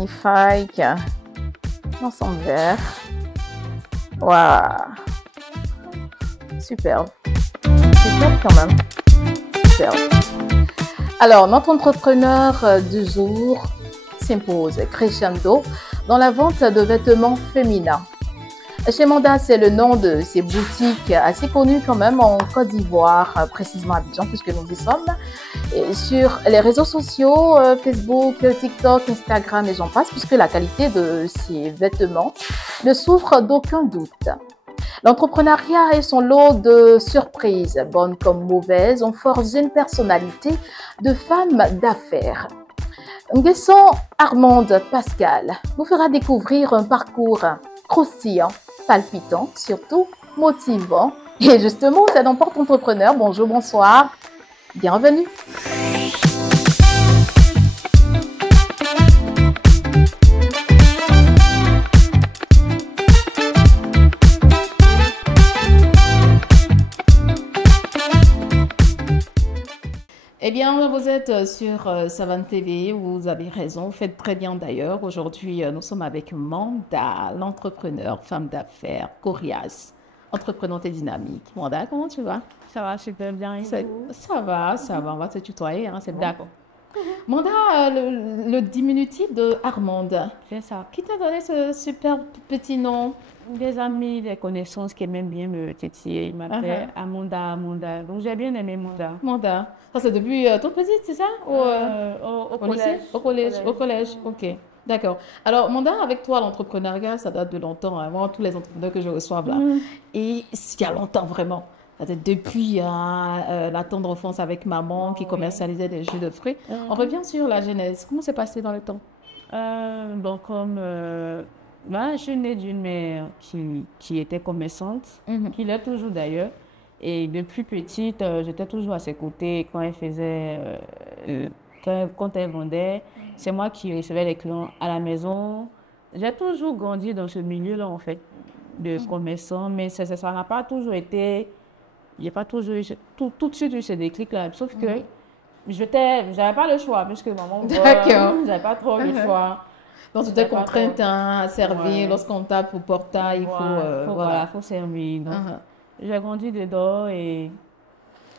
magnifique. Ensemble vert. Waouh. Superbe. Superbe quand même. Superbe. Alors, notre entrepreneur du jour s'impose crescendo dans la vente de vêtements féminins. Chez Manda, c'est le nom de ces boutiques assez connues quand même en Côte d'Ivoire, précisément à Abidjan, puisque nous y sommes. Et sur les réseaux sociaux, Facebook, TikTok, Instagram et j'en passe, puisque la qualité de ces vêtements ne souffre d'aucun doute. L'entrepreneuriat et son lot de surprises, bonnes comme mauvaises, ont forgé une personnalité de femme d'affaires. Nguesson Armande Pascal nous fera découvrir un parcours croustillant, palpitant, surtout motivant. Et justement, c'est dans Porte Entrepreneur. Bonjour, bonsoir, bienvenue. Eh bien, vous êtes sur Savane TV, vous avez raison, vous faites très bien d'ailleurs. Aujourd'hui, nous sommes avec Manda, l'entrepreneur, femme d'affaires, coriace, entreprenante et dynamique. Manda, comment tu vas? Ça va super bien. Ça va, on va se tutoyer, hein, c'est bon. D'accord. Manda, le diminutif de Armande. C'est ça. Qui t'a donné ce super petit nom? Des amis, des connaissances qui aiment bien me titiller. Ils m'appellent Amanda. Donc j'ai bien aimé Manda. Manda. Ça, c'est depuis toute petite, c'est ça? Au collège. Au collège, ok. D'accord. Alors, Manda, avec toi, l'entrepreneuriat, ça date de longtemps, hein, vraiment tous les entrepreneurs que je reçois là. Et il y a longtemps, vraiment. Depuis la tendre enfance avec maman qui commercialisait des jus de fruits. On revient sur la genèse. Comment c'est passé dans le temps? Je suis née d'une mère qui était commerçante, qui l'est toujours d'ailleurs. Et depuis petite, j'étais toujours à ses côtés quand elle faisait, quand elle vendait. C'est moi qui recevais les clients à la maison. J'ai toujours grandi dans ce milieu-là, en fait, de commerçant, mais ça n'a pas toujours été... Il n'y a pas toujours eu tout de suite eu ce déclic-là. Sauf que j'avais pas le choix, puisque maman, j'avais pas trop le choix. Donc, tu étais contrainte à servir. Lorsqu'on tape au portail, il faut servir. Donc, j'ai grandi dedans et...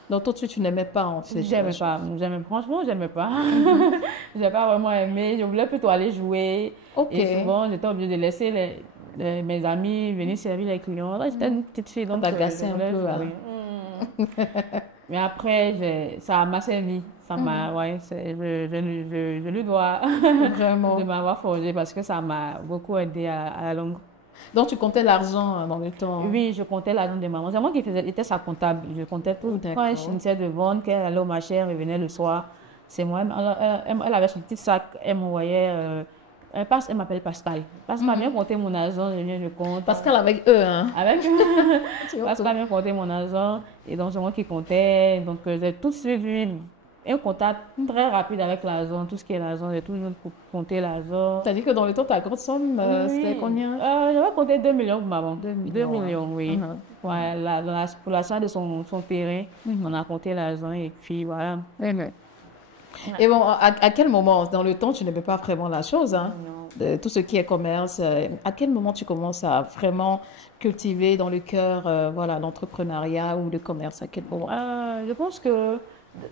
Donc, tout de suite, tu n'aimais pas, en fait. Franchement, j'aimais pas. Je n'ai pas vraiment aimé. Je voulais plutôt aller jouer. Et souvent, j'étais obligée de laisser mes amis venir servir les clients. Là, j'étais une petite fille, donc t'agaçais un peu. Mais après, ça m'a servi. Ça m'a, je lui dois vraiment de m'avoir forgé parce que ça m'a beaucoup aidé à la longue. Donc, tu comptais l'argent dans le temps? Oui, je comptais l'argent de maman. C'est moi qui était sa comptable. Je comptais tout. Quand elle finissait de vendre, qu'elle allait au marché, elle revenait le soir. C'est moi. Elle avait son petit sac. Elle m'envoyait... elle m'appelle Pascal. Pascal vient compter mon argent, je compte. Pascal avec eux, hein? Avec eux. Pascal vient compter mon argent. Et donc, c'est moi qui comptais. Donc, j'ai tout de suite vu un contact très rapide avec l'argent. Tout ce qui est l'argent, j'ai toujours compté l'argent. C'est-à-dire que dans le temps, ta grosse somme, c'était combien? J'avais compté 2 millions pour maman. 2 millions, oui. Ouais, pour l'achat de son terrain, on a compté l'argent et puis voilà. Et bon, à quel moment, dans le temps, tu n'aimais pas vraiment la chose, hein, de tout ce qui est commerce, à quel moment tu commences à vraiment cultiver dans le cœur l'entrepreneuriat ou le commerce, à quel moment? Je pense que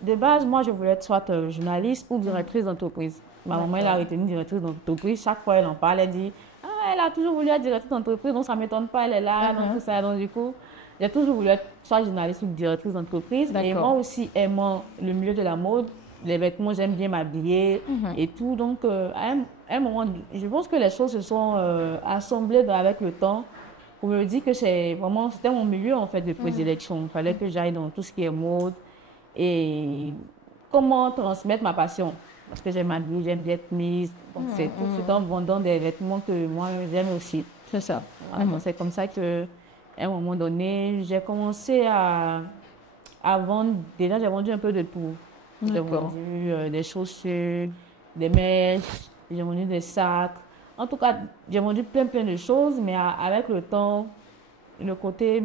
de base, moi, je voulais être soit journaliste ou directrice d'entreprise. Ma maman, elle a retenu directrice d'entreprise. Chaque fois, elle en parle, elle dit « elle a toujours voulu être directrice d'entreprise, donc ça ne m'étonne pas, elle est là, donc tout ça. » Donc du coup, j'ai toujours voulu être soit journaliste ou directrice d'entreprise. Et moi aussi, aimant le milieu de la mode, les vêtements, j'aime bien m'habiller et tout. Donc, à un moment, je pense que les choses se sont assemblées avec le temps pour me dire que c'était mon milieu en fait de prédilection. Il fallait que j'aille dans tout ce qui est mode et comment transmettre ma passion. Parce que j'aime m'habiller, j'aime bien être mise. C'est tout en vendant des vêtements que moi, j'aime aussi. C'est ça. C'est comme ça qu'à un moment donné, j'ai commencé à vendre. Déjà, j'ai vendu un peu de tout. J'ai vendu des chaussures, des mèches, j'ai vendu des sacs. En tout cas, j'ai vendu plein de choses, mais avec le temps, le côté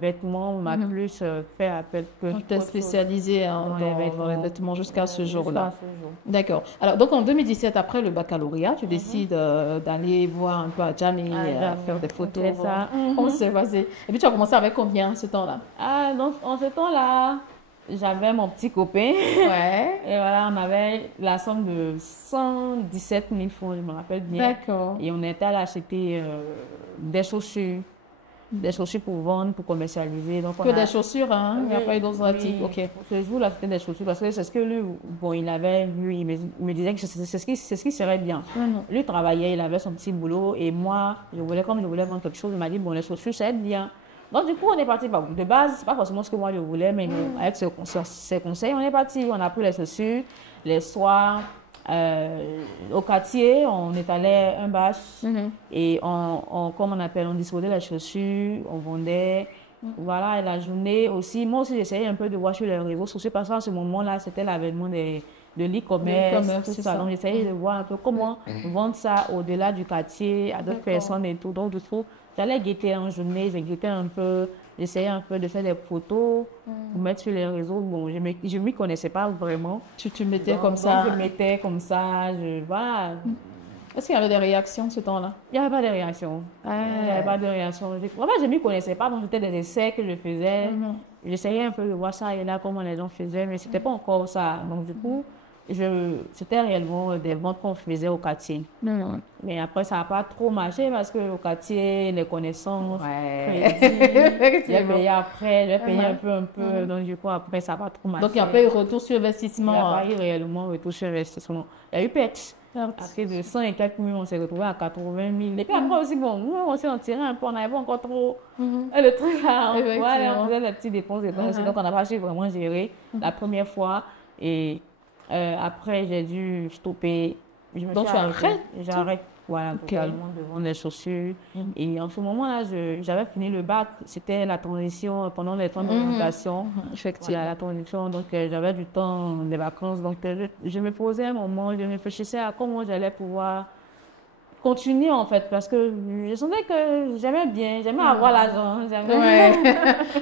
vêtements m'a plus fait appel que Tu t'es spécialisée dans les vêtements jusqu'à ce jour-là. jour. D'accord. Alors, donc en 2017, après le baccalauréat, tu décides d'aller voir un peu à Djamé, faire des photos. C'est ça. On s'est basé. Et puis, tu as commencé avec combien ce temps-là? Ah, donc en ce temps-là, j'avais mon petit copain. Ouais. Et voilà, on avait la somme de 117 000 francs, je me rappelle bien. D'accord. Et on était allé acheter des chaussures. Des chaussures pour vendre, pour commercialiser. Donc, Que des chaussures, hein? Il n'y a pas eu d'autres articles. Oui. Ok. Ce jour-là, c'était des chaussures parce que c'est ce que lui, bon, il avait vu, il me disait que c'est ce qui serait bien. Lui travaillait, il avait son petit boulot et moi, comme je voulais vendre quelque chose, il m'a dit, bon, les chaussures, ça aide bien. Donc, du coup, on est parti. De base, c'est pas forcément ce que moi je voulais, mais bon, avec ses conseils, on est parti. On a pris les chaussures, les soirs. Au quartier, on étalait un bâche et comme on appelle, on disposait les chaussures, on vendait. Voilà, et la journée aussi, moi aussi j'essayais un peu de voir sur les réseaux sociaux parce qu'à ce moment-là, c'était l'avènement de l'e-commerce, tout ça. Donc j'essayais de voir un peu comment vendre ça au-delà du quartier à d'autres personnes et tout. Donc du coup, j'allais guetter en journée, j'ai guetté un peu, j'essayais un peu de faire des photos pour mettre sur les réseaux. Bon, je m'y connaissais pas vraiment. Tu mettais Donc, comme ça. je mettais comme ça, voilà. Est-ce qu'il y avait des réactions ce temps-là? Il n'y avait pas de réaction. Il n'y avait pas de réaction. Vraiment, je ne m'y connaissais pas. Donc, c'était des essais que je faisais. J'essayais un peu de voir ça et là, comment les gens faisaient, mais ce n'était pas encore ça. Donc, du coup, c'était réellement des ventes qu'on faisait au quartier. Mais après, ça n'a pas trop marché parce qu'au quartier, les connaissances, j'ai payé après, j'ai payé un peu. Donc, du coup, après, ça n'a pas trop marché. Donc, il n'y a pas eu retour sur investissement. Il n'y a pas eu réellement retour sur investissement. Il y a eu perte. Après de 100 et quelques millions, on s'est retrouvé à 80 000. Et puis après aussi, bon, nous, on s'est retiré un peu, on n'avait pas encore trop le truc là. On faisait des petites dépenses et tout. Donc, on n'a pas su vraiment gérer la première fois. Et après, j'ai dû stopper. Donc, tu arrêtes? J'arrête, voilà, totalement de vendre les chaussures. Et en ce moment-là, j'avais fini le bac. C'était la transition pendant les temps d'orientation. Effectivement, la transition. Donc, j'avais du temps, des vacances. Donc, je me posais un moment, je réfléchissais à comment j'allais pouvoir continuer, en fait. Parce que je sentais que j'aimais avoir l'argent.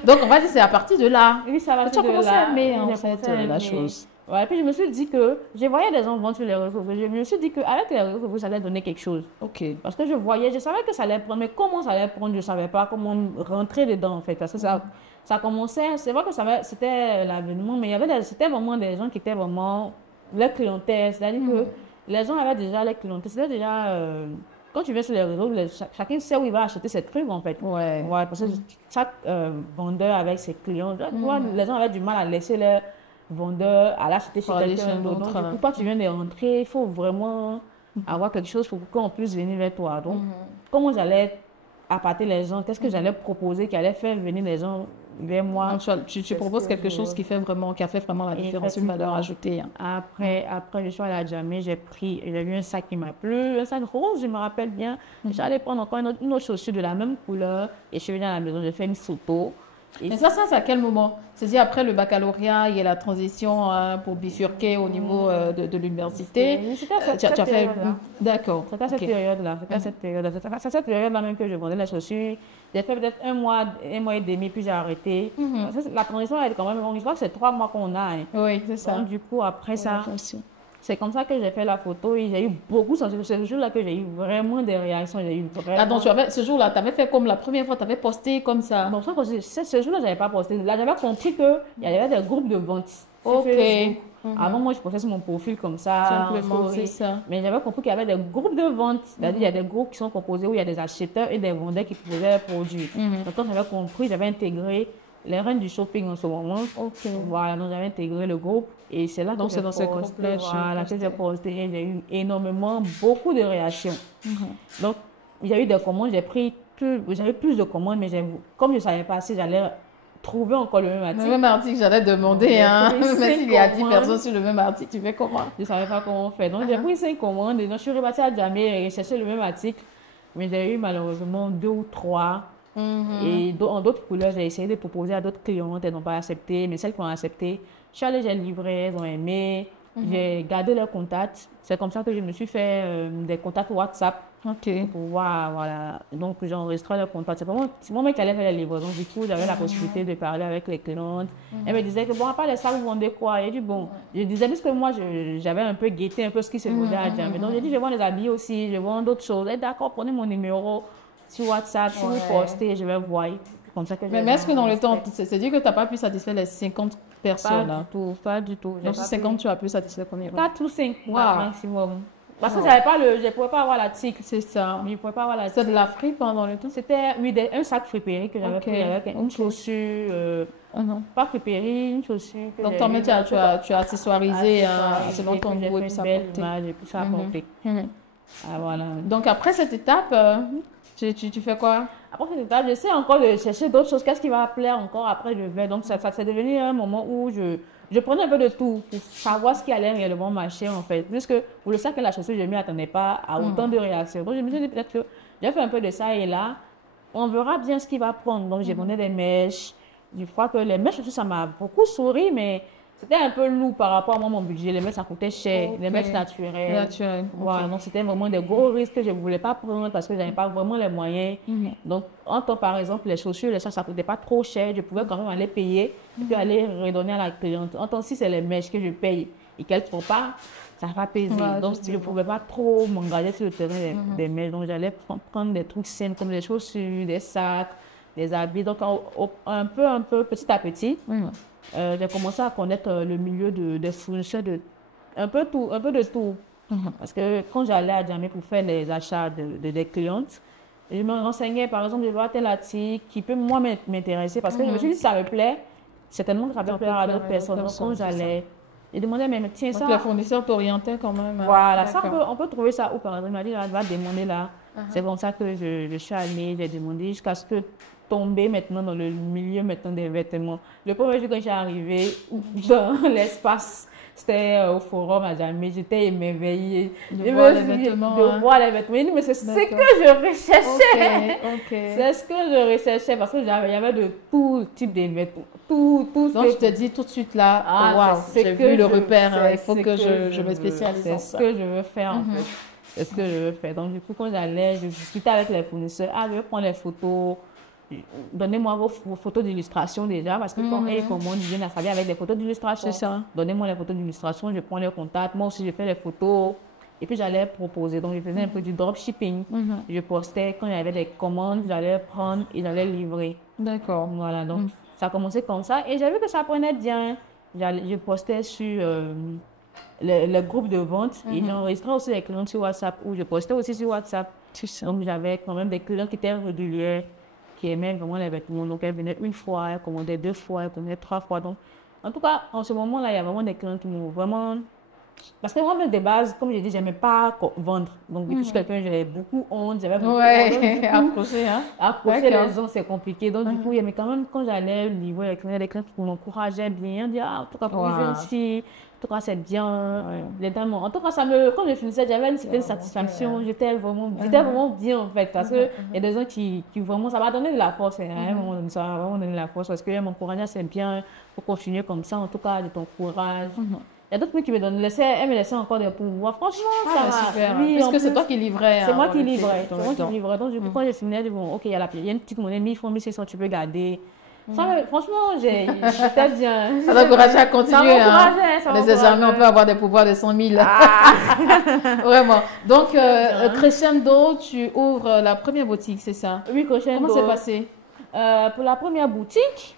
Donc, on va dire c'est à partir de là. Oui, ça va. Tu as commencé à aimer, en fait, la chose. Ouais, et puis je me suis dit que je voyais des gens vendre sur les réseaux sociaux. Je me suis dit qu'avec les réseaux sociaux, ça allait donner quelque chose. Ok. Parce que je savais que ça allait prendre, mais comment ça allait prendre, je ne savais pas comment rentrer dedans en fait. Parce que ça commençait, c'est vrai que c'était l'avènement, mais c'était vraiment des gens qui étaient vraiment leur clientèle. C'est-à-dire que les gens avaient déjà leur clientèle. C'était déjà. Quand tu viens sur les réseaux, chacun sait où il va acheter ses trucs en fait. Ouais, parce que chaque vendeur avec ses clients, les gens avaient du mal à laisser leur vendeur à l'acheter chez quelqu'un d'autre. Donc, du coup, quand tu viens de rentrer, il faut vraiment avoir quelque chose pour qu'on puisse venir vers toi. Donc, comment j'allais appâter les gens? Qu'est-ce que j'allais proposer qui allait faire venir les gens vers moi? Donc, tu proposes quelque chose qui a fait vraiment la différence, une valeur ajoutée. Après, je suis allée à Djamé, j'ai vu un sac qui m'a plu, un sac rose, je me rappelle bien. J'allais prendre encore une autre chaussure de la même couleur et je suis venue à la maison, j'ai fait une photo. Mais ça, c'est à quel moment? C'est-à-dire après le baccalauréat, il y a la transition pour bifurquer au niveau de l'université. Tu as fait... D'accord. C'était à cette période-là. C'est à cette période-là même que je vendais les chaussures. J'ai fait peut-être un mois et demi, puis j'ai arrêté. La transition, elle est quand même longue. Je crois que c'est 3 mois qu'on a. Oui, c'est ça. Donc, du coup, après ça... C'est comme ça que j'ai fait la photo et j'ai eu beaucoup de sensations. C'est ce jour-là que j'ai eu vraiment des réactions. Donc, ce jour-là, tu avais fait comme la première fois, tu avais posté comme ça. Bon, ce jour-là, je n'avais pas posté. Là, j'avais compris qu'il y avait des groupes de vente. Ok. Avant, moi, je postais sur mon profil comme ça. Simplement, c'est ça. Mais j'avais compris qu'il y avait des groupes de vente. C'est-à-dire, il y a des groupes qui sont composés où il y a des acheteurs et des vendeurs qui proposaient leurs produits. Donc, quand j'avais compris, j'avais intégré les reines du shopping en ce moment. Voilà, donc j'avais intégré le groupe et c'est là que j'ai posté. J'ai eu énormément, beaucoup de réactions. Donc, il y a eu des commandes, j'avais plus de commandes, mais comme je ne savais pas si j'allais trouver encore le même article. Le même article, j'allais demander, mais s'il y a 10 personnes sur le même article, tu fais comment? Je ne savais pas comment faire. Donc, j'ai pris 5 commandes et donc, je suis repartie à Djamé et chercher le même article, mais j'ai eu malheureusement 2 ou 3. Et en d'autres couleurs, j'ai essayé de proposer à d'autres clientes, elles n'ont pas accepté, mais celles qui ont accepté, je suis allée, j'ai livré, elles ont aimé. J'ai gardé leurs contacts. C'est comme ça que je me suis fait des contacts WhatsApp. Ok. Pour voir, voilà. Donc, j'ai enregistré leurs contacts. C'est moi qui allais faire les livraisons. Du coup, j'avais la possibilité de parler avec les clientes. Elle me disait que, bon, à part les sacs, vous vendez quoi? Et je dis, bon, je disais, parce que moi, j'avais un peu guetté un peu ce qui se faisait à Djamé. Donc, j'ai dit, je vends les habits aussi, je vends d'autres choses. Et d'accord, prenez mon numéro sur WhatsApp, si vous postez, je vais voir. Comme ça que Mais est-ce que dans le temps, c'est-à-dire que tu n'as pas pu satisfaire les 50 personnes? Pas du tout, pas du tout. Donc, sur 50, tu as pu satisfaire combien? 4 ou 5 Wow. maximum. Parce que je ne pouvais pas avoir la tique. C'est ça. Je ne pouvais pas avoir la C'est tique. de la fripe pendant le temps? C'était un sac fripéry que j'avais pris avec une chaussure, pas fripéry, une chaussure. Donc, toi-même, tu as accessoirisé selon ton goût et puis ça belle image et puis ça a porté. Ah, voilà. Donc, après cette étape, tu fais quoi? Après cette étape, j'essaie encore de chercher d'autres choses. Qu'est-ce qui va plaire encore après je vais. Donc, ça c'est devenu un moment où je prenais un peu de tout pour savoir ce qui allait réellement marcher en fait. Puisque pour le sac et la chaussure, je ne m'y attendais pas à autant de réactions. Donc, je me suis dit peut-être que j'ai fait un peu de ça et là, on verra bien ce qu'il va prendre. Donc, j'ai donné des mèches. Je crois que les mèches aussi, ça m'a beaucoup souri, mais c'était un peu lourd par rapport à moi, mon budget. Les mèches, ça coûtait cher. Les mèches naturelles. Voilà, donc c'était vraiment des gros risques que je ne voulais pas prendre parce que je n'avais pas vraiment les moyens. Donc, entre par exemple les chaussures, ça ne coûtait pas trop cher. Je pouvais quand même aller payer et puis aller redonner à la cliente. En tant que si c'est les mèches que je paye et qu'elles ne font pas, ça va peser. Donc, je ne pouvais pas trop m'engager sur le terrain des mèches. Donc, j'allais prendre des trucs sains comme des chaussures, des sacs, des habits. Donc, un peu, petit à petit. J'ai commencé à connaître le milieu des fournisseurs un peu de tout. Parce que quand j'allais à Djamé pour faire les achats des clientes, je me renseignais, par exemple, je vois tel article qui peut moi m'intéresser parce que je me suis dit, ça me plaît, certainement que ça peut plaire à d'autres personnes. Donc quand j'allais, je demandais, mais tiens, ça... Donc le fournisseur t'orientait quand même. Voilà, ça on peut trouver ça où, par exemple, il m'a dit, va demander là. C'est comme ça que je suis allée, j'ai demandé jusqu'à ce que tomber maintenant dans le milieu maintenant des vêtements. Le premier jour quand j'ai arrivé dans l'espace, c'était au forum à Djamé, j'étais émerveillée de voir les vêtements. Mais c'est ce que je recherchais. C'est ce que je recherchais parce qu'il y avait de tout type de vêtements. Tout. Donc je te dis tout de suite là, wow, j'ai vu le repère, il faut que je me spécialise en ça. C'est ce que je veux faire en fait. C'est ce que je veux faire. Donc du coup quand j'allais, je discutais avec les fournisseurs, je vais prendre les photos. Donnez-moi vos photos d'illustration déjà, parce que quand ils commandent, ils viennent à travailler avec des photos d'illustration. C'est ça. Donnez-moi les photos d'illustration, je prends les contacts. Moi aussi, je fais les photos. Et puis, j'allais proposer. Donc, je faisais un peu du dropshipping. Je postais quand il y avait des commandes, j'allais prendre et j'allais livrer. D'accord. Voilà, donc ça a commencé comme ça. Et j'ai vu que ça prenait bien. Je postais sur le groupe de vente. Et j'enregistrais aussi les clients sur WhatsApp, où je postais aussi sur WhatsApp. Donc, j'avais quand même des clients qui étaient réguliers, qui aimaient vraiment les vêtements. Donc, elle venait une fois, elle commandait 2 fois, elle commandait 3 fois. Donc, en tout cas, en ce moment-là, il y a vraiment des clients qui m'ont vraiment... Parce que moi, de base, comme je dis, je n'aimais pas vendre. Donc, depuis que je suis quelqu'un, j'avais beaucoup honte, j'avais beaucoup honte. Approcher, hein? Approcher les gens, c'est compliqué. Donc, du coup, mais quand même, quand j'allais livrer les clients qui m'encourageaient bien, dire, en tout cas, pour les jeunes filles, en tout cas, c'est bien. En tout cas, quand je finissais, j'avais une certaine satisfaction. J'étais vraiment bien, en fait. Parce qu'il y a des gens qui vraiment, ça m'a donné de la force. Ça m'a vraiment donné de la force. Parce qu'elles m'encourageaient, c'est bien, pour continuer comme ça. En tout cas, de ton courage. Il y a d'autres qui me donnent, elles me laissaient encore des pourboires. Franchement, ça va. Super. Oui, parce que c'est toi qui livrais. C'est moi qui livrais. Donc, du coup, quand j'ai fini, je dis, bon, ok, il y a une petite monnaie, 1000 francs, 1600, tu peux garder. Franchement, j'étais bien. Ça t'encourageait à continuer. Désormais, on peut avoir des pouvoirs de 100 000. Vraiment. Donc, Crescendo, tu ouvres la première boutique, c'est ça? Oui, Crescendo. Comment c'est passé? Pour la première boutique,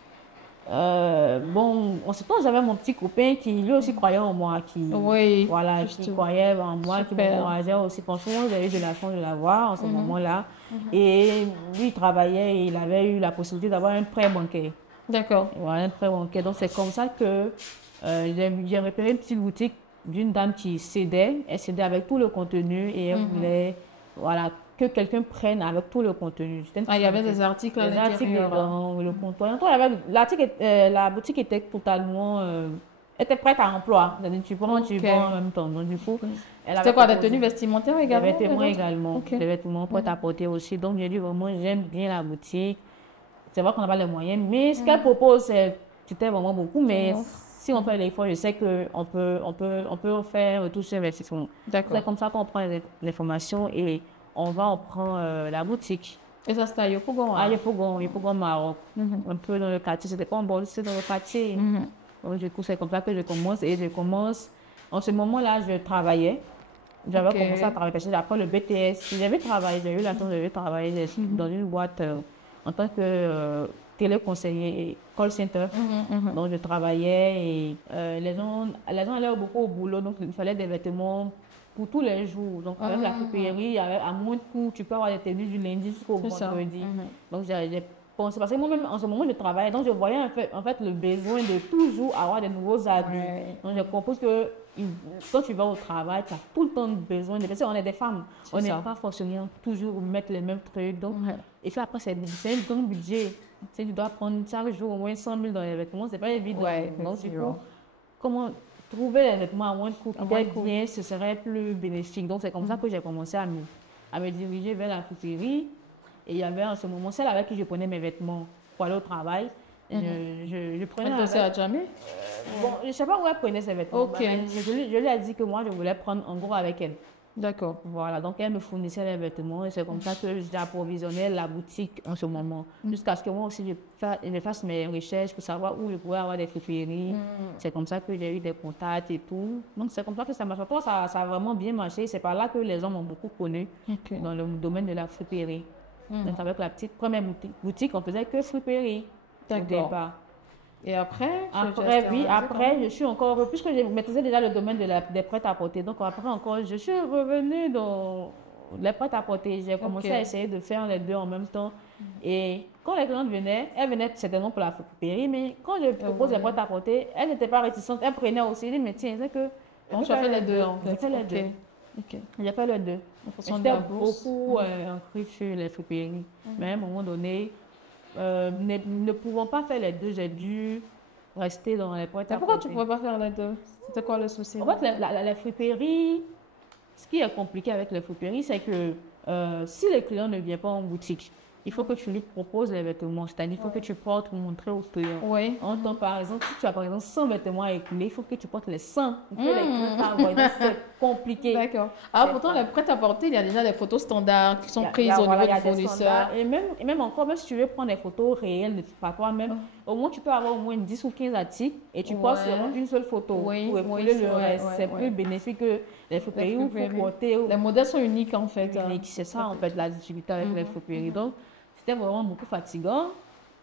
en ce temps, j'avais mon petit copain qui lui aussi croyait en moi, qui croyait en moi, qui m'encourageait aussi. Franchement, j'avais eu de la chance de l'avoir en ce moment-là. Et lui, il travaillait et il avait eu la possibilité d'avoir un prêt bancaire. D'accord. Voilà, un prêt bancaire. Donc, c'est comme ça que j'ai repéré une petite boutique d'une dame qui cédait. Elle cédait avec tout le contenu et elle voulait, que quelqu'un prenne avec tout le contenu. Il y avait des articles à l'intérieur. Le comptoir. La boutique était totalement... était prête à emploi. Tu prends en même temps. Donc, du coup, c'était quoi, des tenues vestimentaires également? Des vêtements également. Des vêtements prêts à porter aussi. Donc, j'ai dit vraiment, j'aime bien la boutique. C'est vrai qu'on n'a pas les moyens, mais ce qu'elle propose, c'était vraiment beaucoup, mais Si on fait l'effort, je sais qu'on peut faire retour sur investissement. D'accord. C'est comme ça qu'on prend les formations et on prend la boutique. Et ça, c'est à Yopougon? À Yopougon, Maroc. Un peu dans le quartier. C'était pas en bord, c'est dans le quartier. Donc, du coup, c'est comme ça que je commence. Et je commence. En ce moment-là, je travaillais. J'avais commencé à travailler parce que après le BTS, j'ai eu la chance de travailler dans une boîte en tant que téléconseiller et call center. Donc, je travaillais et les gens allaient beaucoup au boulot. Donc, il fallait des vêtements pour tous les jours. Donc, même la friperie, à moins de coûts, tu peux avoir des tenues du lundi jusqu'au vendredi. Donc, j'ai pensé, parce que moi-même, en ce moment, je travaillais. Donc, je voyais en fait le besoin de toujours avoir des nouveaux habits. Donc, je compose que quand tu vas au travail, tu as tout le temps besoin de... Parce qu'on est des femmes. On n'est pas forcément toujours mettre les mêmes trucs. Donc, et puis après, c'est un grand budget. Tu dois prendre chaque jour au moins 100 000 dans les vêtements. C'est pas évident. Donc, du coup, comment trouver les vêtements à moins de coût, bien, ce serait plus bénéfique. Donc, c'est comme ça que j'ai commencé à me diriger vers la friperie. Et il y avait en ce moment celle avec qui je prenais mes vêtements pour aller au travail. Je prenais. Elle bossait à Djamé? Bon, je ne sais pas où elle prenait ses vêtements. Je lui ai dit que moi, je voulais prendre en gros avec elle. D'accord. Voilà, donc elle me fournissait les vêtements et c'est comme ça que j'approvisionnais la boutique en ce moment. Jusqu'à ce que moi aussi je fasse mes recherches pour savoir où je pourrais avoir des friperies. C'est comme ça que j'ai eu des contacts et tout. Donc c'est comme ça que ça marche. Ça a vraiment bien marché. C'est par là que les gens m'ont beaucoup connu dans le domaine de la friperie. Donc avec la petite première boutique, on faisait que friperie. D'accord. Et après, je suis encore, puisque je maîtrisais déjà le domaine des prêt-à-porter, donc après encore, je suis revenue dans les prêt-à-porter. J'ai commencé à essayer de faire les deux en même temps. Et quand les clientes venaient, elles venaient certainement pour la friperie, mais quand je propose les prêt-à-porter, elles n'étaient pas réticentes, elles prenaient aussi. Elles disaient, mais tiens, c'est que... Donc, tu as fait les deux en fait. J'ai fait les deux. J'ai fait les deux. J'étais beaucoup ancrée sur les friperies. Mais à un moment donné, ne pouvant pas faire les deux, j'ai dû rester dans les prêt-à-porter. Pourquoi tu ne pouvais pas faire les deux? C'était quoi le souci? En fait, la friperie, ce qui est compliqué avec les friperies, c'est que si le client ne vient pas en boutique, il faut que tu lui proposes les vêtements. C'est-à-dire, il faut que tu portes pour montrer au client. Par exemple, si tu as par exemple 100 vêtements à écouler, il faut que tu portes les 100 pour que les clients c'est compliqué. D'accord. Alors, pourtant, le prêt-à-porter, il y a déjà des photos standards qui sont prises au niveau du fournisseur. Et même encore, même si tu veux prendre des photos réelles par toi-même, au moins tu peux avoir au moins 10 ou 15 articles et tu portes seulement une seule photo pour épauler le reste. C'est plus bénéfique que les friperies où il faut porter. Les modèles sont uniques en fait. C'est ça en fait la difficulté avec les friperies. Donc, c'était vraiment beaucoup fatigant.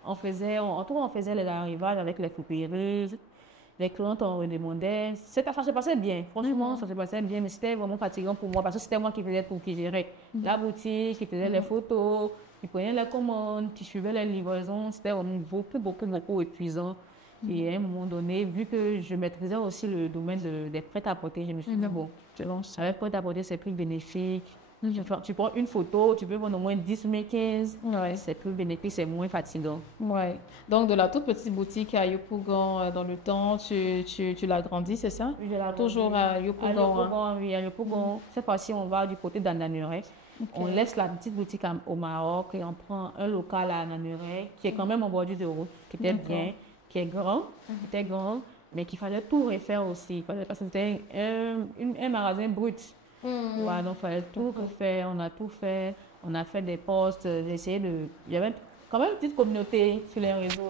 On faisait les arrivages avec les friperies. Les clientes on redemandait. Ça se passait bien. Franchement, ça se passait bien, mais c'était vraiment fatigant pour moi parce que c'était moi qui faisais tout, qui gérait la boutique, qui faisait les photos, qui prenait les commandes, qui suivait les livraisons. C'était vraiment beaucoup épuisant. Et à un moment donné, vu que je maîtrisais aussi le domaine des prêt-à-porter, je me suis dit, bon, avec prêt-à-porter, c'est plus bénéfique. Tu prends une photo, tu peux prendre au moins 10 ou 15. C'est plus bénéfique, c'est moins fatigant. Donc, de la toute petite boutique à Yopougon, dans le temps, tu l'as grandi, c'est ça? Je l'ai toujours à Yopougon. Oui, à Yopougon. Cette fois-ci, on va du côté d'Ananuré. On laisse la petite boutique au Maroc et on prend un local à Ananuré qui est quand même en bordure de route, qui était bien, qui est grand, mais qu'il fallait tout refaire aussi. Parce que c'était un magasin brut. Donc, il fallait tout refaire, on a tout fait, on a fait des posts, il y avait quand même une petite communauté sur les réseaux.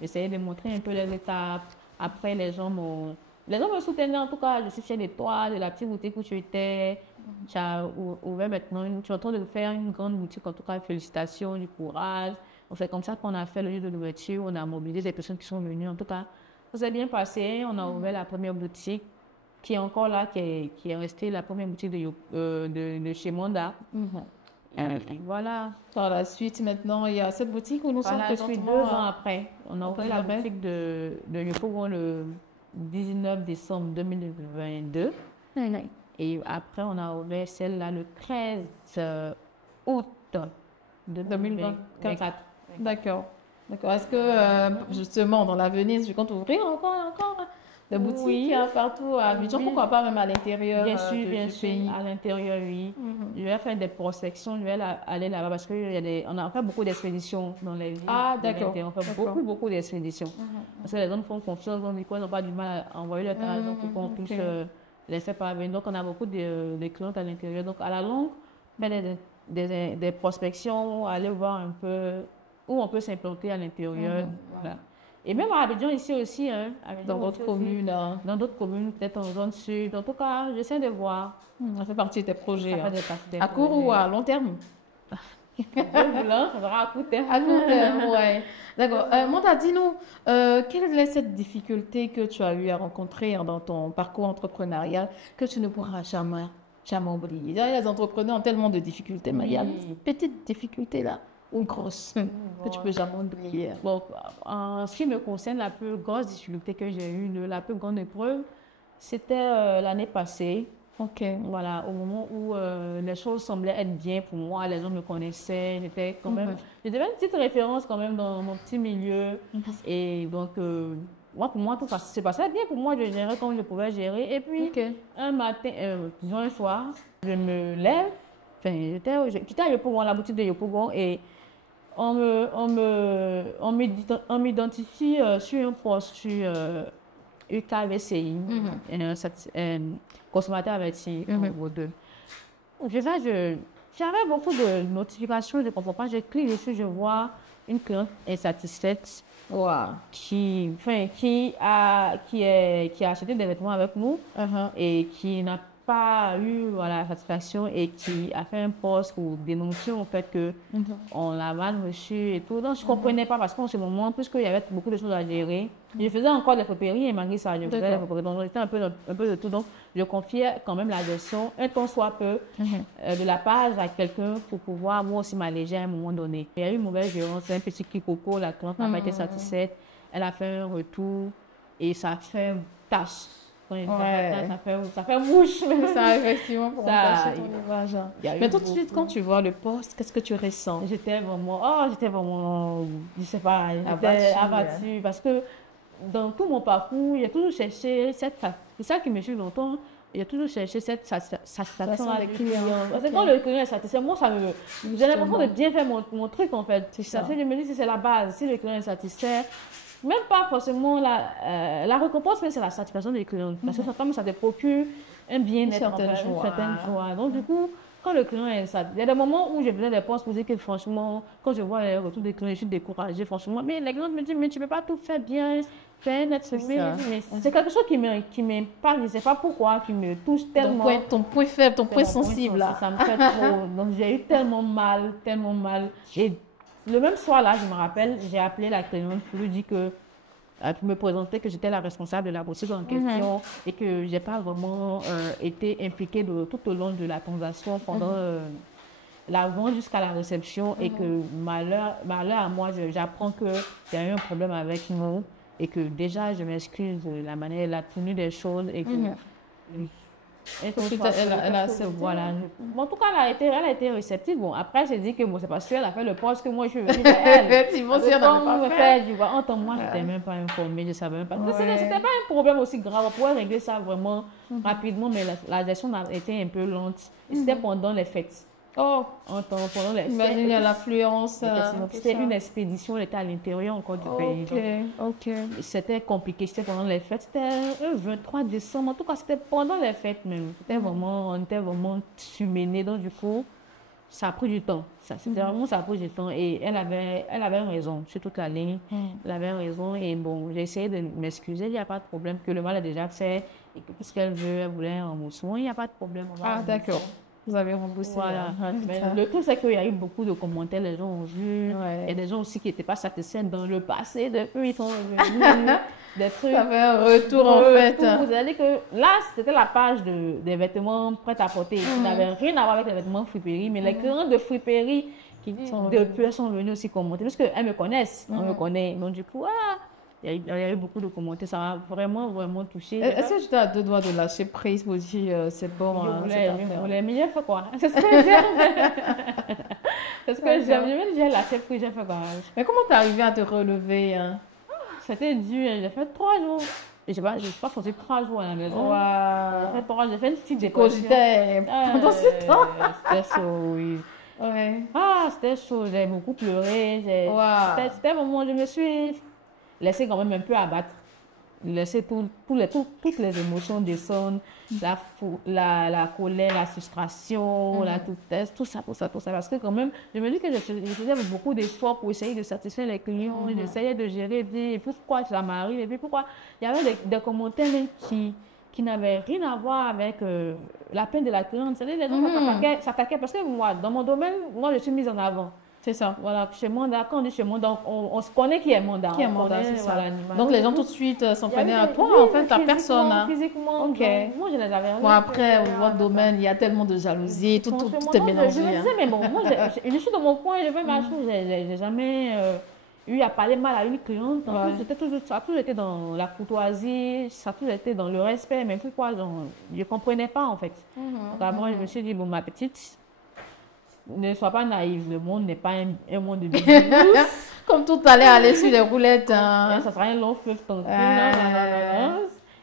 J'essayais de montrer un peu les étapes. Après, les gens me soutenaient en tout cas, je suis fière de toi, de la petite boutique où tu étais. Tu as ouvert maintenant, tu es en train de faire une grande boutique, en tout cas, félicitations, du courage. C'est comme ça qu'on a fait le lieu de l'ouverture, on a mobilisé des personnes qui sont venues. En tout cas, ça s'est bien passé, on a ouvert la première boutique, qui est encore là, qui est restée la première boutique de chez Monda. Voilà. Par la suite, maintenant, il y a cette boutique où nous sommes présentement. 2 ans après. On a ouvert la boutique de Yopougon le 19 décembre 2022. Et après, on a ouvert celle-là le 13 août 2024. D'accord. Est-ce que, justement, dans l'avenir, tu comptes ouvrir encore des boutiques partout à Abidjan, pourquoi pas même à l'intérieur? Bien sûr, à l'intérieur, oui. Je vais faire des prospections, je vais aller là-bas parce qu'on a fait beaucoup d'expéditions dans les villes. D'accord. On fait beaucoup d'expéditions. Parce que les gens font confiance, donc du coup, ils n'ont pas du mal à envoyer leur argent pour qu'on puisse les faire parvenir. Donc, on a beaucoup de clients à l'intérieur. Donc, à la longue, on fait des prospections, aller voir un peu où on peut s'implanter à l'intérieur. Voilà. Et même à Abidjan, ici aussi, hein, dans d'autres communes. Dans d'autres communes, peut-être en zone sud. En tout cas, j'essaie de voir. Ça fait partie de tes projets. Ça fait partie des à court ou à long terme? Ça sera à court terme. À court terme, ouais. D'accord. Monta, dis-nous, quelle est cette difficulté que tu as eu à rencontrer dans ton parcours entrepreneurial que tu ne pourras jamais oublier? Il y a les entrepreneurs ont tellement de difficultés, mais il y a une petite difficulté là, ou grosse, que tu peux jamais oublier. Bon, en ce qui me concerne, la plus grosse difficulté que j'ai eue, la plus grande épreuve, c'était l'année passée. Ok. Voilà, au moment où les choses semblaient être bien pour moi, les gens me connaissaient, j'étais quand même, j'avais une petite référence quand même dans mon petit milieu. Et donc, pour moi, tout se passait bien pour moi, je gérais comme je pouvais gérer. Et puis, un matin, disons un soir, je me lève, enfin, j'étais à Yopougon, la boutique de Yopougon, et on m'identifie sur un poste sur UKVCI, un consommateur averti, numéro 2. J'avais beaucoup de notifications, je ne comprends pas. Je clique dessus, je vois une cliente insatisfaite qui a acheté des vêtements avec nous et qui n'a pas eu la satisfaction et qui a fait un post pour dénoncer en fait que on l'a mal reçu et tout. Donc je ne comprenais pas parce qu'en ce moment, puisqu'il y avait beaucoup de choses à gérer, je faisais encore des friperies et malgré ça, je faisais des friperies. Donc j'étais un peu de tout. Donc je confiais quand même la gestion, un temps soit peu, de la page à quelqu'un pour pouvoir moi aussi m'alléger à un moment donné. Il y a eu une mauvaise gérance, un petit quiproquo, la cliente n'a pas été satisfaite, elle a fait un retour et ça fait une tâche. Ça fait mouche. Ça, effectivement, pour ça, mais tout de suite, quand tu vois le poste, qu'est-ce que tu ressens? J'étais vraiment, je sais pas, abattue. Parce que dans tout mon parcours, il y a toujours cherché c'est ça qui me suit longtemps, il y a toujours cherché cette satisfaction avec le client. Parce que quand le client est satisfait, moi, j'ai l'impression de bien faire mon truc, en fait. C'est ça. Je me dis que c'est la base. Si le client est satisfait, même pas forcément la récompense, mais c'est la satisfaction des clients. Parce que ça te procure un bien-être, une certaine joie. Donc, du coup, quand le client est satisfait, il y a des moments où je faisais des postes pour dire que franchement, quand je vois les retours des clients, je suis découragée, franchement. Mais les clients me disent, mais tu ne peux pas tout faire bien, faire net. C'est quelque chose qui me parle, je ne sais pas pourquoi, qui me touche tellement. Ton point faible, ton point sensible. Là. Ça me fait trop. Donc, j'ai eu tellement mal. Et le même soir là, je me rappelle, j'ai appelé la cliente pour lui dire que pour me présenter que j'étais la responsable de la boutique en question et que j'ai pas vraiment été impliquée tout au long de la transaction pendant la vente jusqu'à la réception et que malheur à moi, j'apprends que il y a eu un problème avec nous et que déjà je m'excuse de la manière, la tenue des choses et que voilà. En tout cas, elle a été réceptive. Bon, après, j'ai dit que bon, c'est parce qu'elle a fait le poste que moi je suis venue vers elle. Effectivement, si elle n'avait pas fait. Moi, je n'étais même pas informée, je ne savais même pas. C'était pas un problème aussi grave. On pouvait régler ça vraiment rapidement, mais la gestion a été un peu lente. Et c'était pendant les fêtes. Pendant les fêtes. Imagine, il y a l'affluence. C'était une expédition, elle était à l'intérieur encore du pays. C'était compliqué, c'était pendant les fêtes. C'était le 23 décembre. En tout cas, c'était pendant les fêtes même. On était vraiment surmenés. Donc, du coup, ça a pris du temps. Ça a pris du temps. Et elle avait raison sur toute la ligne. Elle avait raison. Et bon, j'ai essayé de m'excuser. Il n'y a pas de problème, que le mal est déjà fait. Et que ce qu'elle veut, elle voulait un remboursement. Il n'y a pas de problème. D'accord. Vous avez remboursé. Voilà. Le truc, c'est qu'il y a eu beaucoup de commentaires, les gens ont vu. Et des gens aussi qui n'étaient pas satisfaits dans le passé. Depuis, ils sont revenus. Des trucs. Ça fait un retour en fait. Vous allez que là, c'était la page des vêtements prêts à porter. Ça n'avait rien à voir avec les vêtements friperie. Mais les clients de friperie qui depuis sont venus aussi commenter. Parce qu'elles me connaissent. On me connaît. Donc, du coup, il y a eu beaucoup de commentaires, ça m'a vraiment, vraiment touché. Est-ce que j'étais à deux doigts de lâcher prise pour dire c'est bon? Je voulais, mais j'ai fait quoi? C'est ce que j'aime. C'est ce que j'aime. J'ai lâché prise, j'ai fait quoi? Mais comment t'es arrivé à te relever? C'était dur, j'ai fait 3 jours. Je sais pas, je suis pas sortie 3 jours à la maison. J'ai fait une petite dépression. Pendant ce temps? C'était chaud, oui. C'était chaud, j'ai beaucoup pleuré. C'était un moment où je me suis... laisser quand même un peu abattre. Laisser toutes les émotions descendre, la colère, la frustration, la tristesse, tout ça. Parce que quand même, je me dis que je faisais beaucoup d'efforts pour essayer de satisfaire les clients, j'essayais de gérer, et pourquoi ça m'arrive, et puis pourquoi il y avait des commentaires qui n'avaient rien à voir avec la peine de la cliente. C'est-à-dire les gens s'attaquaient parce que moi, dans mon domaine, moi, je suis mise en avant. C'est ça. Voilà, chez Manda, quand on dit chez Manda, on se connaît qui est Manda. Qui est Manda, c'est ça. Voilà, donc les gens tout de suite s'en prenaient à toi, en fait, ta personne. Physiquement, ok. Moi, je les avais bon, après, votre domaine, il y a tellement de jalousie, tout est mélangé. Je me disais, mais bon, moi, je suis dans mon coin, je fais ma chose, j'ai jamais eu à parler mal à une cliente. Ça a toujours été dans la courtoisie, ça a toujours été dans le respect, mais pourquoi, je ne comprenais pas, en fait. Donc, après, je me suis dit, bon, ma petite, ne sois pas naïve, le monde n'est pas un monde de bisounours. Comme tout allait aller sur les roulettes. Ça sera un long fleuve tranquille.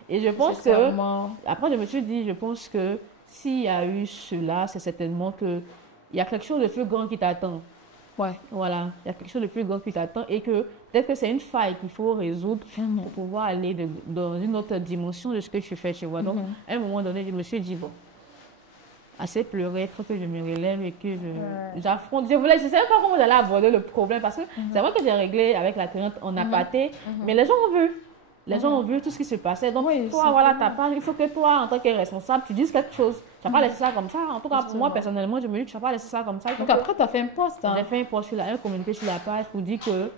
Et je pense que, après je me suis dit, je pense que s'il y a eu cela, c'est certainement qu'il y a quelque chose de plus grand qui t'attend. Ouais. Voilà, il y a quelque chose de plus grand qui t'attend et que peut-être que c'est une faille qu'il faut résoudre pour pouvoir aller dans une autre dimension de ce que tu fais chez moi. Donc, à un moment donné, je me suis dit, bon, assez pleuré, il faut que je me relève et que j'affronte. Je ne savais pas comment j'allais aborder le problème parce que c'est vrai que j'ai réglé avec la cliente en aparté, mais les gens ont vu. Les gens ont vu tout ce qui se passait. Donc, toi, voilà ta page. Il faut que toi, en tant que responsable, tu dises quelque chose. Tu n'as pas laissé ça comme ça. En tout cas, pour moi, personnellement, je me dis que tu n'as pas laissé ça comme ça. Donc, après, tu as fait un post. J'ai fait un post sur un communiqué sur la page pour dire que,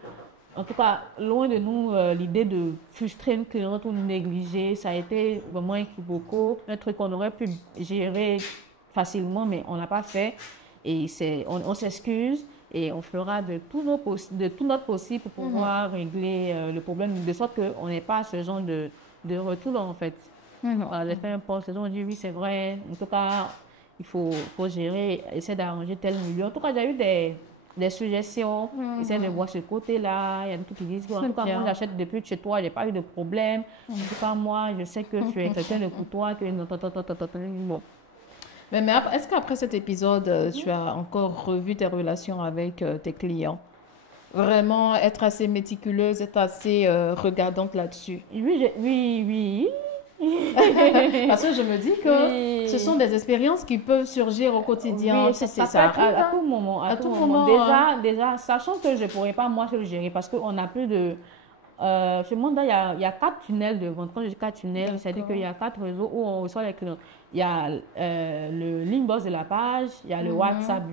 en tout cas, loin de nous, l'idée de frustrer une cliente ou de négliger, ça a été vraiment un truc qu'on aurait pu gérer facilement, mais on n'a pas fait. Et on s'excuse et on fera de tout notre possible pour pouvoir régler le problème, de sorte qu'on n'ait pas ce genre de retour, en fait. Voilà, j'ai fait un post, les gens ont dit oui, c'est vrai. En tout cas, il faut gérer, essayer d'arranger tel milieu. En tout cas, j'ai eu des suggestions, essayer de voir ce côté-là. Il y a des trucs qui disent, en tout cas, moi, j'achète depuis chez toi, j'ai pas eu de problème. En tout cas, moi, je sais que tu es quelqu'un de courtois, que bon. Mais est-ce qu'après cet épisode, tu as encore revu tes relations avec tes clients? Vraiment être assez méticuleuse, être assez regardante là-dessus? Oui. Parce que je me dis que ce sont des expériences qui peuvent surgir au quotidien. Oui, ça à tout moment. À tout moment. Déjà, sachant que je ne pourrais pas moi le gérer parce qu'on a plus de... chez Manda, il y a 4 tunnels de vente. Quand je dis 4 tunnels, c'est-à-dire qu'il y a 4 réseaux où on reçoit les clients. Il y a le l'inbox de la page, il y a le WhatsApp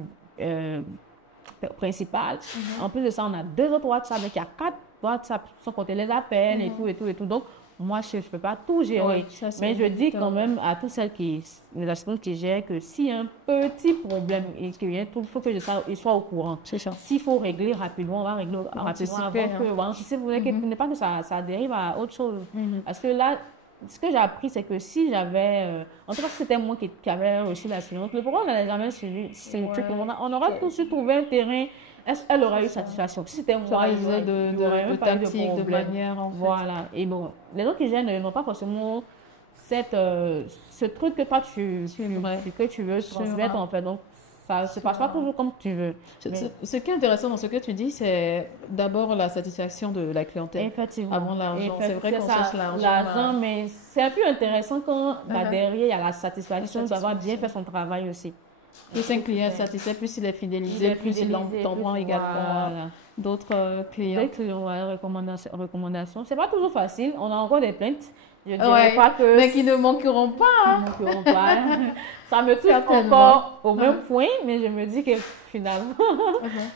principal. En plus de ça, on a 2 autres WhatsApp. Donc, il y a 4 WhatsApp sans compter les appels et tout. Donc, moi, je ne peux pas tout gérer. Oui, mais je dis quand même à toutes celles les assistantes qui gèrent que s'il y a un petit problème et qu'il y a tout, il faut que ils soient au courant. S'il faut régler rapidement, on va régler rapidement avant que, voilà, si vous voulez qu'il n'est pas que ça dérive à autre chose. Parce que là, ce que j'ai appris, c'est que si j'avais... en tout cas, si c'était moi qui avais reçu la cliente, le problème n'allait jamais suivi. On aurait tous trouvé un terrain. Elle aurait eu satisfaction. Si c'était moi, il y aurait de tactique, de manière, en fait. Voilà. Et bon, les gens qui gênent n'ont pas forcément ce truc que toi, tu veux transmettre, en fait. Donc, ça ne se passe pas toujours comme tu veux. Ce qui est intéressant dans ce que tu dis, c'est d'abord la satisfaction de la clientèle. Effectivement. Avant l'argent. C'est vrai qu'on cherche l'argent, mais c'est un peu intéressant quand derrière, il y a la satisfaction d'avoir bien fait son travail aussi. Plus un client est satisfait, plus il est fidélisé, plus il t'envoie également d'autres clients. Des clients, recommandations. C'est pas toujours facile. On a encore des plaintes. Je dirais pas que... Mais qui ne manqueront pas. Qui ne manqueront pas. Ça me touche encore au même point, mais je me dis que finalement,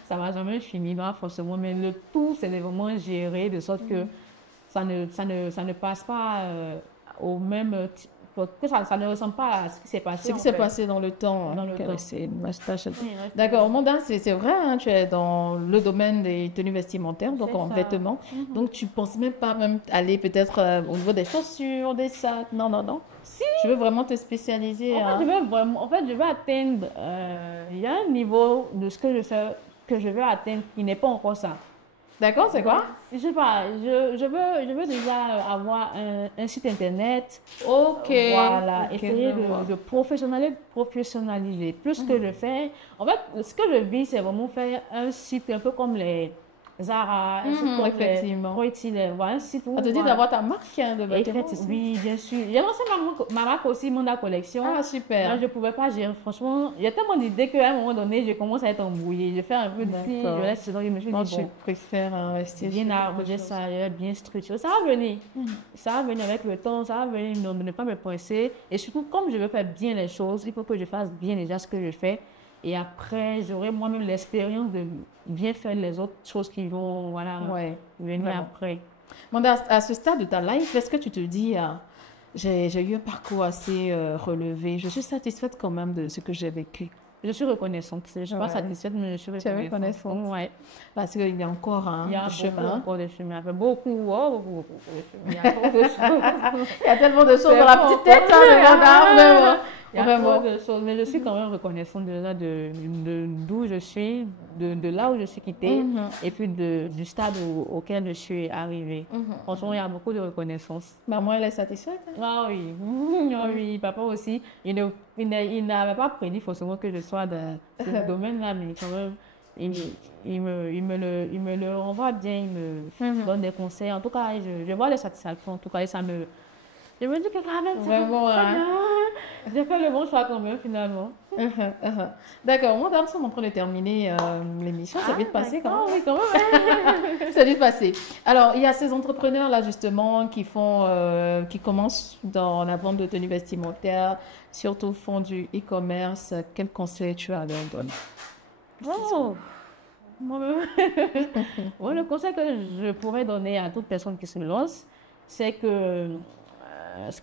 ça ne va jamais finir là, forcément. Mais le tout, c'est de vraiment gérer de sorte que ça ne passe pas au même... que ça ne ressemble pas à ce qui s'est passé. Ce qui s'est passé dans le temps. D'accord, Manda, c'est vrai, hein, tu es dans le domaine des tenues vestimentaires, donc en vêtements. Donc tu ne penses même pas aller peut-être au niveau des chaussures, des sacs. Non. Si. Tu veux vraiment te spécialiser. En fait, je veux atteindre. Il y a un niveau de ce que je fais que je veux atteindre qui n'est pas encore ça. D'accord, c'est quoi? Je sais pas, je veux déjà avoir un site internet. Ok. Voilà, essayer de professionnaliser plus ce que je fais. En fait, ce que je vis, c'est vraiment faire un site un peu comme les Zara, un site Mhm, pour effectivement. pour utiliser, voilà, un site où, On te dit voilà. d'avoir ta marque de vêtements Effectivement, aussi. oui, bien sûr. J'ai lancé ma marque aussi, Monda Collection. Ah, Là, super. je ne pouvais pas gérer. Franchement, il y a tellement d'idées qu'à un moment donné, je commence à être embrouillée. Je fais un peu de ci, je D'accord. laisse donc je me suis Non, dit, tu bon, préfères investir bien sur quelque arranger chose. ça, bien structuré. Ça va venir. Ça va venir avec le temps, ça va venir de ne pas me presser. Et surtout, comme je veux faire bien les choses, il faut que je fasse bien déjà ce que je fais. Et après, j'aurai moi-même l'expérience de bien faire les autres choses qui vont, voilà, Ouais, venir vraiment. après. Manda, à ce stade de ta life, est-ce que tu te dis, j'ai eu un parcours assez relevé, je suis satisfaite quand même de ce que j'ai vécu? Je suis reconnaissante. Je ne suis pas Ouais. satisfaite, mais je suis Tu es reconnaissante. reconnaissante? Ouais. Parce qu'il y a encore Il y a du chemin. encore de chemin à faire. Beaucoup, oh, beaucoup de chemin. Il y a trop de choses. Il y a tellement de choses C'est dans la bon. petite tête, de Manda, vraiment. Il y a Vraiment. trop de choses. Mais je suis quand même reconnaissante d'où je suis, de là où je suis quittée, et puis du stade auquel je suis arrivée. Franchement, il y a beaucoup de reconnaissance. Maman, elle est satisfaite? Ah oui, ah oui, papa aussi. Il n'avait pas prédit forcément que je sois dans ce domaine-là, mais quand même, il me le renvoie bien, il me donne des conseils. En tout cas, je vois les satisfactions, en tout cas, et ça me... Je me dis que quand même, Vraiment, hein? j'ai fait le bon choix quand même, finalement. D'accord, moi, nous sommes en train de terminer l'émission. Ça vite passé quand même. Oui, quand même. Ça vite passé. Alors, il y a ces entrepreneurs-là, justement, qui commencent dans la vente de tenues vestimentaires, surtout font du e-commerce. Quel conseil tu as à leur donner? Oh, moi-même. Bon, le conseil que je pourrais donner à toute personne qui se lance, c'est que ce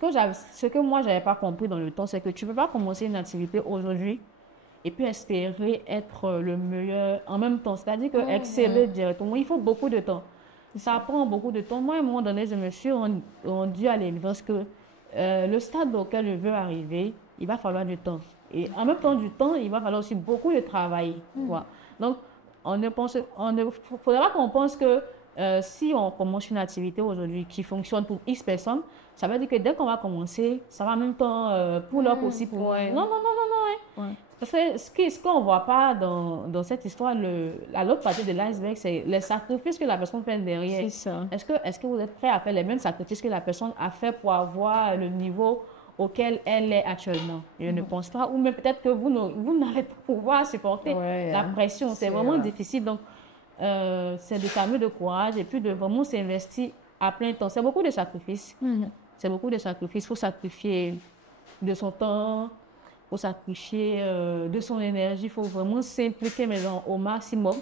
que moi, je n'avais pas compris dans le temps, c'est que tu ne peux pas commencer une activité aujourd'hui et puis espérer être le meilleur en même temps. C'est-à-dire que exceller directement, il faut beaucoup de temps. Ça prend beaucoup de temps. Moi, à un moment donné, je me suis rendu à l'évidence que le stade auquel je veux arriver, il va falloir du temps. Et en même temps du temps, il va falloir aussi beaucoup de travail. Quoi. Donc, faudra qu'on pense que si on commence une activité aujourd'hui qui fonctionne pour X personnes, ça veut dire que dès qu'on va commencer, ça va en même temps pour l'autre aussi. Non, non, non, non, non. Hein. Parce que ce qu'on ne voit pas dans cette histoire, l'autre partie de l'iceberg, c'est les sacrifices que la personne fait derrière. C'est ça. Est-ce que vous êtes prêt à faire les mêmes sacrifices que la personne a fait pour avoir le niveau auquel elle est actuellement? Je ne pense pas. Ou même peut-être que vous n'allez pas pouvoir supporter la pression. C'est vraiment difficile. Donc, c'est de s'armer de courage et puis de vraiment s'investir à plein temps. C'est beaucoup de sacrifices. C'est beaucoup de sacrifices. Il faut sacrifier de son temps, il faut sacrifier de son énergie. Il faut vraiment s'impliquer au maximum.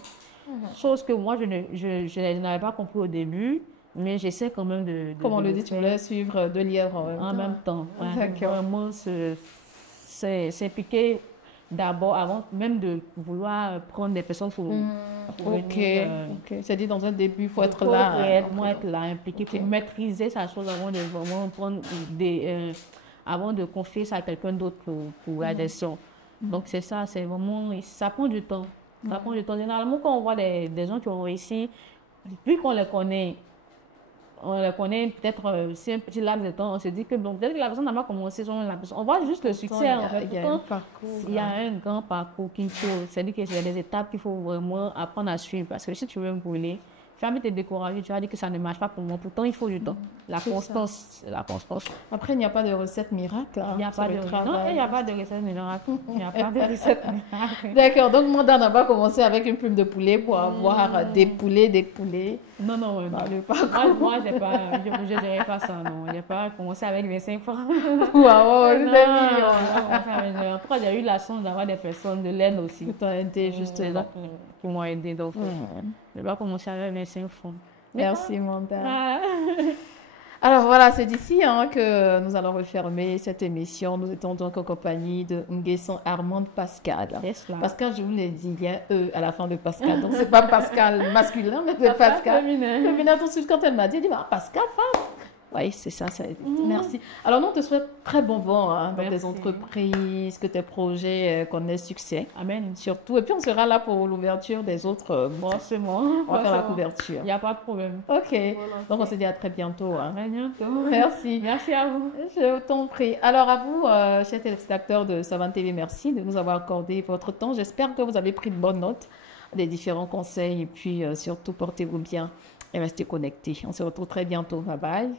Chose que moi, je n'avais pas compris au début. Mais j'essaie quand même Comme on le dit, tu voulais suivre deux lièvres en même temps. D'accord. Vraiment s'impliquer d'abord, avant même de vouloir prendre des personnes pour Ok. C'est dit dans un début, il faut être là. Réellement être là, impliqué, pour maîtriser sa chose avant de vraiment prendre avant de confier ça à quelqu'un d'autre pour la gestion. Donc c'est ça, c'est vraiment, ça prend du temps. Ça prend du temps. Généralement, quand on voit des gens qui ont réussi, vu qu'on les connaît, peut-être c'est un petit laps de temps, on se dit que bon, peut-être que la personne n'a pas commencé la personne. On voit juste le succès. Il y a un parcours. Il y a un grand parcours qu'il faut. C'est-à-dire qu'il y a des étapes qu'il faut vraiment apprendre à suivre. Parce que si tu veux me brûler, ferme te décourager, tu vas dire que ça ne marche pas pour moi. Pourtant, il faut du temps. La constance. Après, il n'y a pas de recette miracle. Il n'y a pas de recette miracle. Il n'y a pas de recette miracle. D'accord. Donc, Manda n'a pas commencé avec une plume de poulet pour avoir des poulets. Non. Moi, je ne dirais pas ça, non. Je n'ai pas commencé avec 25 francs. Waouh, Pourquoi j'ai eu la chance d'avoir des personnes de l'aide aussi. Qui t'ont aidé, juste là. Qui m'ont aidé. Donc, je vais pas commencer avec 25 francs. Merci, Manda. Alors voilà, c'est d'ici que nous allons refermer cette émission. Nous étions donc en compagnie de Nguessan Armande Pascal. Pascal, je vous l'ai dit, il y a E à la fin de Pascal. Donc, c'est pas Pascal masculin, mais c'est Pascal féminin. Tout de suite, quand elle m'a dit, Pascal, femme. Oui, c'est ça. Merci. Alors, nous, on te souhaite très bon vent dans tes entreprises, que tes projets connaissent succès. Amen. Surtout. Et puis, on sera là pour l'ouverture des autres mois. On va faire la couverture. Il n'y a pas de problème. Ok. Voilà, donc, on se dit à très bientôt. À bientôt. Merci. Merci à vous. Je t'en prie. Alors, à vous, chers téléspectateurs de Savane TV, merci de nous avoir accordé votre temps. J'espère que vous avez pris de bonnes notes des différents conseils et puis surtout portez-vous bien et restez connectés. On se retrouve très bientôt. Bye bye.